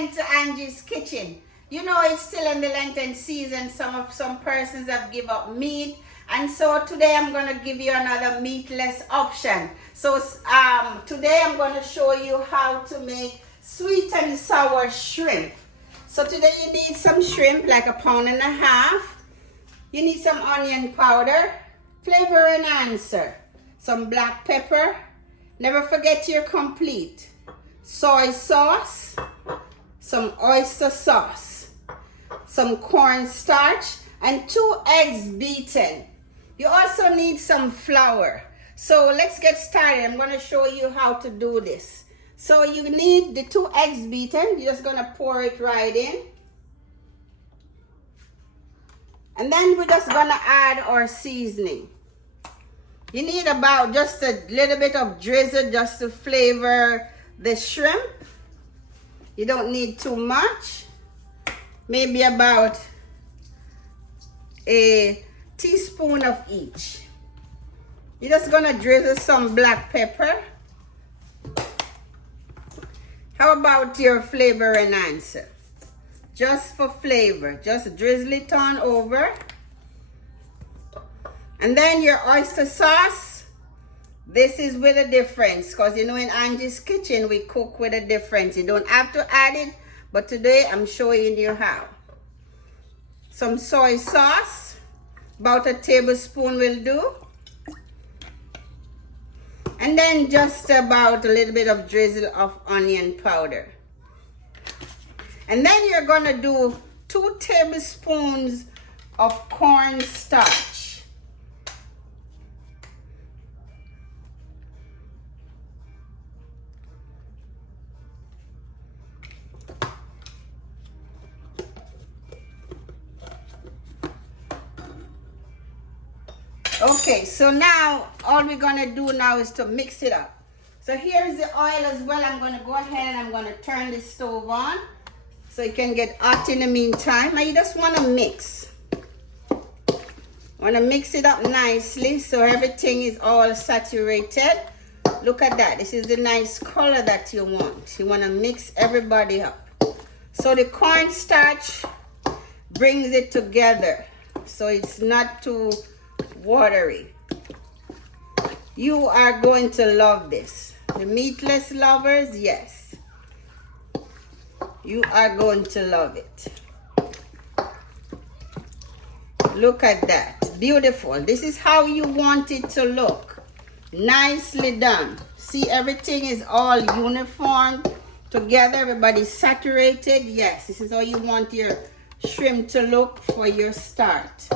again to Angie's Kitchen. You know it's still in the Lenten season. Some persons have given up meat, and so today I'm going to give you another meatless option. So today I'm going to show you how to make sweet and sour shrimp. So today you need some shrimp, like 1.5 pounds. You need some onion powder, flavor enhancer, some black pepper. Never forget your complete. Soy sauce, some oyster sauce, some cornstarch, and 2 eggs beaten. You also need some flour. So let's get started. I'm going to show you how to do this. So you need the 2 eggs beaten. You're just going to pour it right in. And then we're just going to add our seasoning. You need about just a little bit of drizzle just to flavor the shrimp. You don't need too much. Maybe about a teaspoon of each. You're just gonna drizzle some black pepper. How about your flavor enhancer? Just for flavor, just drizzle it on over. And then your oyster sauce. This is with a difference, because you know in Angie's Kitchen we cook with a difference. You don't have to add it, but today I'm showing you how. Some soy sauce, about a tablespoon will do. And then just about a little bit of drizzle of onion powder. And then you're gonna do 2 tablespoons of cornstarch. Okay, so now all we're gonna do now is to mix it up. So here's the oil as well. I'm gonna go ahead and I'm gonna turn the stove on so it can get hot in the meantime. Now you just wanna mix. Wanna mix it up nicely so everything is all saturated. Look at that. This is the nice color that you want. You wanna mix everybody up. So the cornstarch brings it together, so it's not too watery. You are going to love this. The meatless lovers, yes, you are going to love it. Look at that, beautiful. This is how you want it to look. Nicely done. See, everything is all uniform together. Everybody's saturated. Yes, this is how you want your shrimp to look for your start.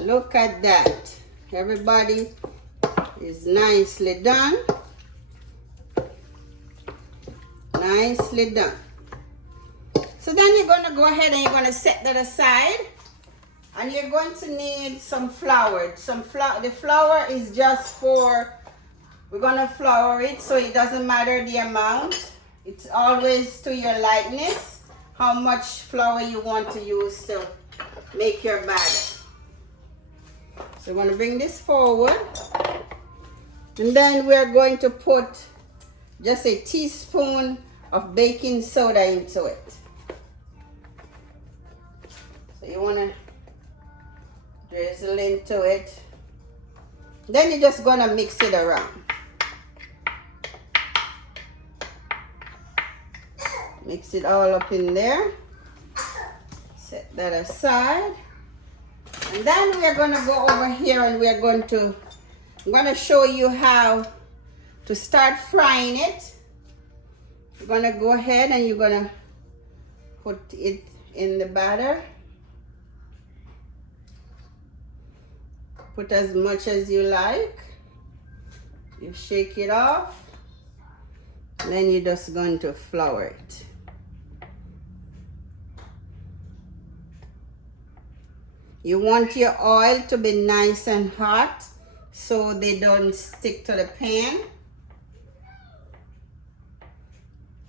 Look at that. Everybody is nicely done. Nicely done. So then you're going to go ahead and you're going to set that aside. And you're going to need some flour. The flour is just for, we're going to flour it so it doesn't matter the amount. It's always to your likeness, how much flour you want to use to make your batter. So we're going to bring this forward, and then we're going to put just a teaspoon of baking soda into it. So you want to drizzle into it. Then you're just going to mix it around. Mix it all up in there. Set that aside. And then we're going to go over here and I'm going to show you how to start frying it. You're going to go ahead and you're going to put it in the batter. Put as much as you like. You shake it off. Then you're just going to flour it. You want your oil to be nice and hot so they don't stick to the pan.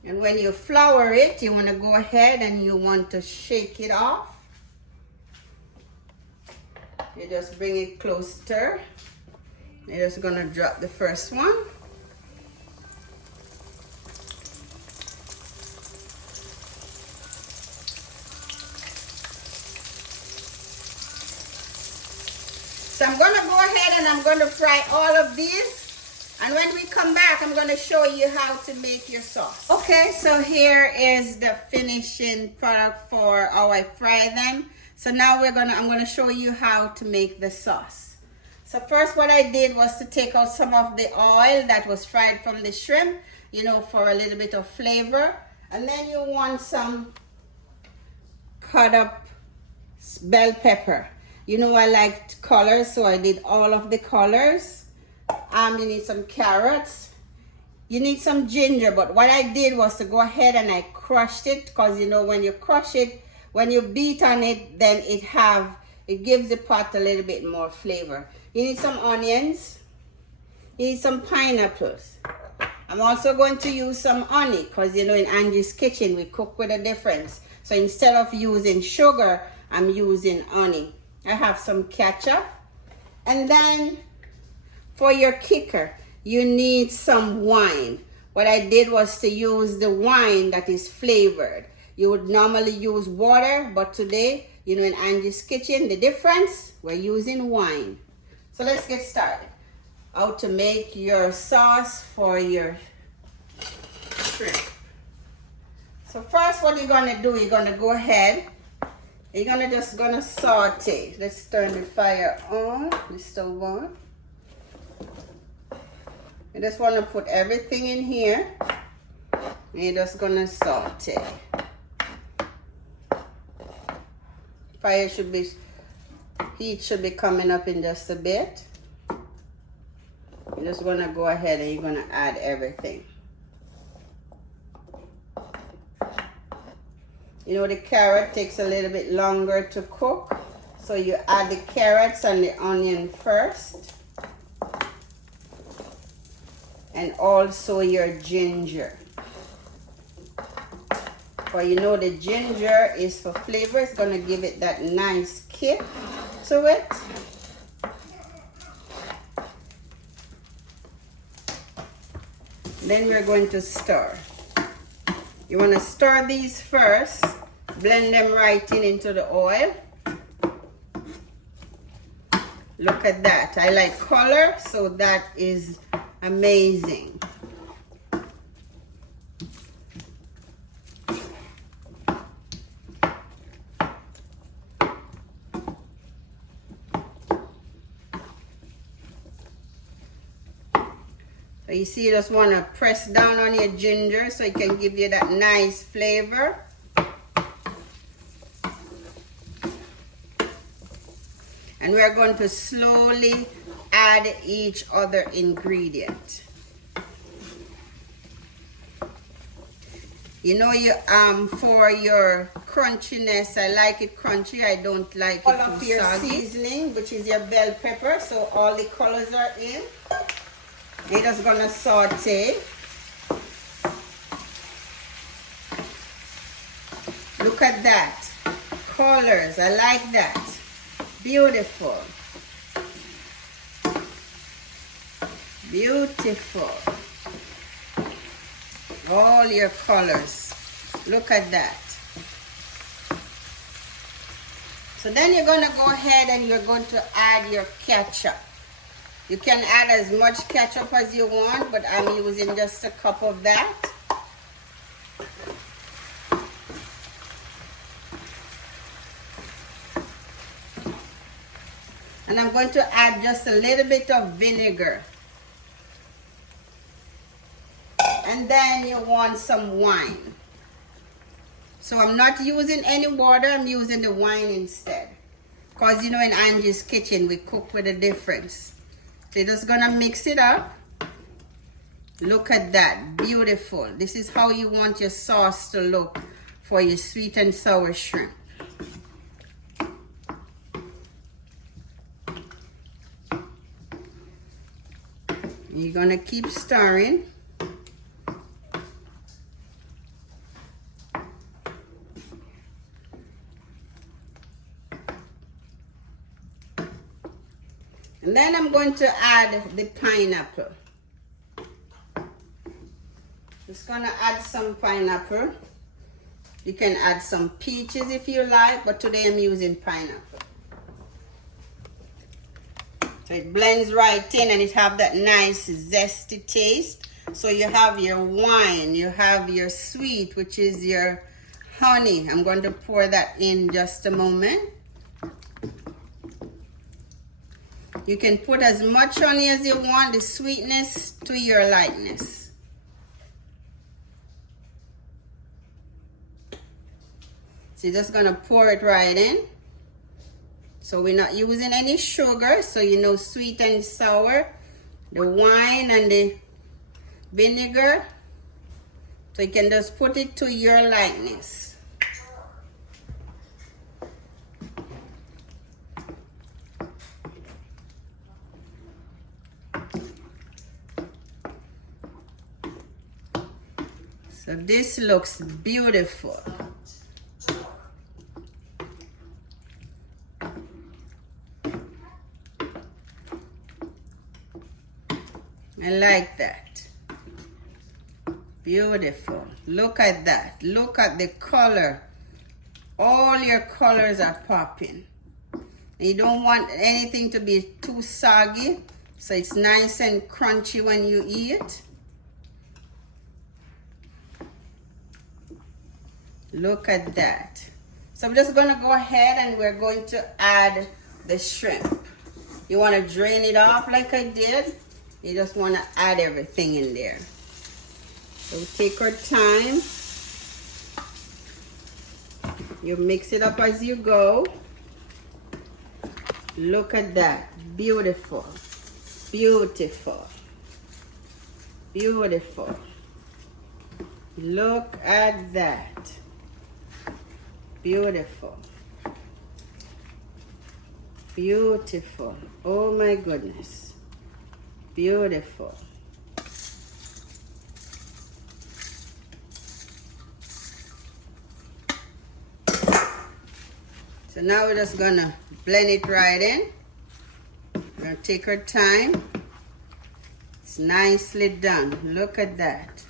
And when you flour it, you want to go ahead and you want to shake it off. You just bring it closer. You're just going to drop the first one. So I'm gonna go ahead and I'm gonna fry all of these. And when we come back, I'm gonna show you how to make your sauce. Okay, so here is the finishing product for how I fry them. So now I'm gonna show you how to make the sauce. So first what I did was to take out some of the oil that was fried from the shrimp, you know, for a little bit of flavor. And then you want some cut up bell pepper. You know I liked colors, so I did all of the colors. You need some carrots. You need some ginger, but what I did was to go ahead and I crushed it, because you know when you crush it, when you beat on it, then it gives the pot a little bit more flavor. You need some onions. You need some pineapples. I'm also going to use some honey, because you know in Angie's Kitchen we cook with a difference. So instead of using sugar, I'm using honey. I have some ketchup. And then for your kicker, you need some wine. What I did was to use the wine that is flavored. You would normally use water, but today, you know, in Angie's Kitchen, the difference, we're using wine. So let's get started. How to make your sauce for your shrimp. So first what you're gonna do, you're gonna go ahead, you're gonna saute. Let's turn the fire on, the stove on. You just want to put everything in here and you're just gonna saute. Heat should be coming up in just a bit. You're just gonna go ahead and you're gonna add everything. You know the carrot takes a little bit longer to cook, so you add the carrots and the onion first. And also your ginger. But you know the ginger is for flavor. It's gonna give it that nice kick to it. Then we're going to stir. You wanna stir these first. Blend them right into the oil. Look at that. I like color, so that is amazing. So you see, you just want to press down on your ginger so it can give you that nice flavor. And we're going to slowly add each other ingredient. You know, for your crunchiness, I like it crunchy. I don't like it too soggy. All of your seasoning, which is your bell pepper, so all the colors are in. You're just gonna saute. Look at that. Colors, I like that. Beautiful. Beautiful. All your colors. Look at that. So then you're going to go ahead and you're going to add your ketchup. You can add as much ketchup as you want, but I'm using just a cup of that. And I'm going to add just a little bit of vinegar. And then you want some wine. So I'm not using any water, I'm using the wine instead. Because you know in Angie's Kitchen, we cook with a difference. So you're just gonna mix it up. Look at that, beautiful. This is how you want your sauce to look for your sweet and sour shrimp. You're gonna keep stirring. And then I'm going to add the pineapple. Just gonna add some pineapple. You can add some peaches if you like, but today I'm using pineapple. So it blends right in and it have that nice zesty taste. So you have your wine, you have your sweet, which is your honey. I'm going to pour that in just a moment. You can put as much honey as you want, the sweetness to your likeness. So you're just going to pour it right in. So we're not using any sugar, so you know sweet and sour. The wine and the vinegar. So you can just put it to your likeness. So this looks beautiful. I like that. Beautiful. Look at that. Look at the color. All your colors are popping. You don't want anything to be too soggy, so it's nice and crunchy when you eat. Look at that. So I'm just going to go ahead and we're going to add the shrimp. You want to drain it off like I did. You just want to add everything in there. So take our time. You mix it up as you go. Look at that. Beautiful. Beautiful. Beautiful. Look at that. Beautiful. Beautiful. Oh my goodness. Beautiful. So now we're just gonna blend it right in. We're gonna take our time. It's nicely done. Look at that.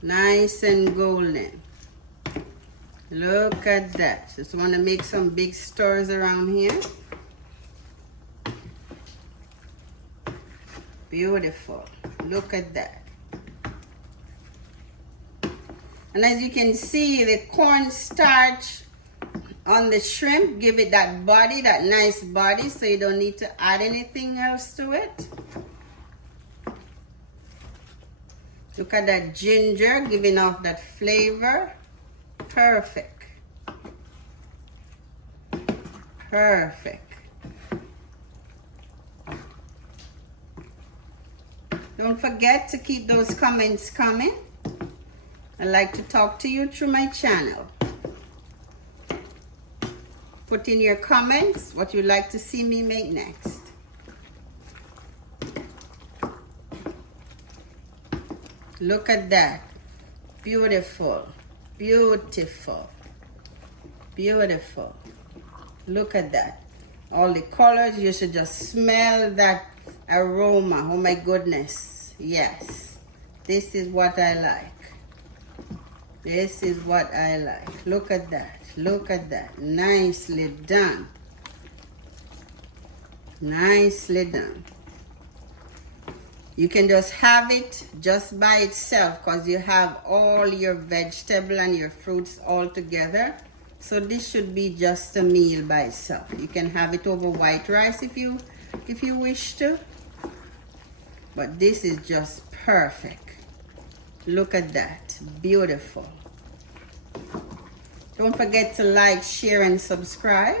Nice and golden. Look at that. Just wanna make some big stirrs around here. Beautiful. Look at that. And as you can see, the cornstarch on the shrimp give it that body, that nice body, so you don't need to add anything else to it. Look at that ginger giving off that flavor. Perfect. Perfect. Don't forget to keep those comments coming. I like to talk to you through my channel. Put in your comments what you'd like to see me make next. Look at that. Beautiful. Beautiful. Beautiful. Look at that. All the colors, you should just smell that aroma. Oh my goodness. Yes. This is what I like. This is what I like. Look at that. Look at that. Nicely done. Nicely done. You can just have it just by itself because you have all your vegetable and your fruits all together. So this should be just a meal by itself. You can have it over white rice if you wish to. But this is just perfect. Look at that. Beautiful. Don't forget to like, share, and subscribe.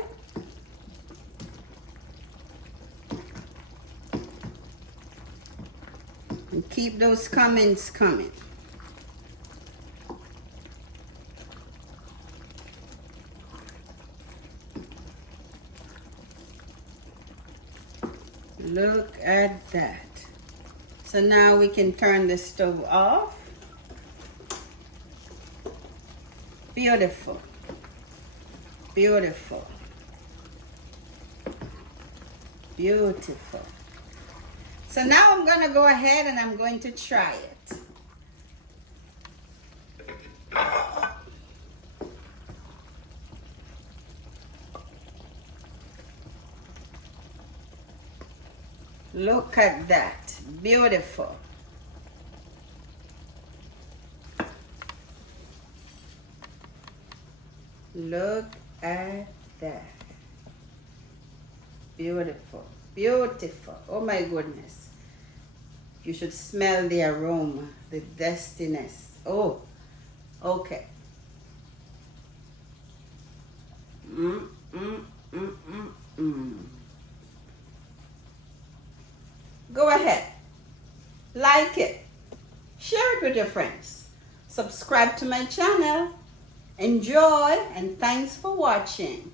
And keep those comments coming. Look at that. So now we can turn the stove off. Beautiful. Beautiful. Beautiful. So now I'm going to go ahead and I'm going to try it. Look at that. Beautiful. Look at that. Beautiful. Beautiful. Oh my goodness. You should smell the aroma, the dustiness. Oh, okay. Mm, mm, mm, mm, mm. Go ahead. Like it. Share it with your friends. Subscribe to my channel. Enjoy and thanks for watching.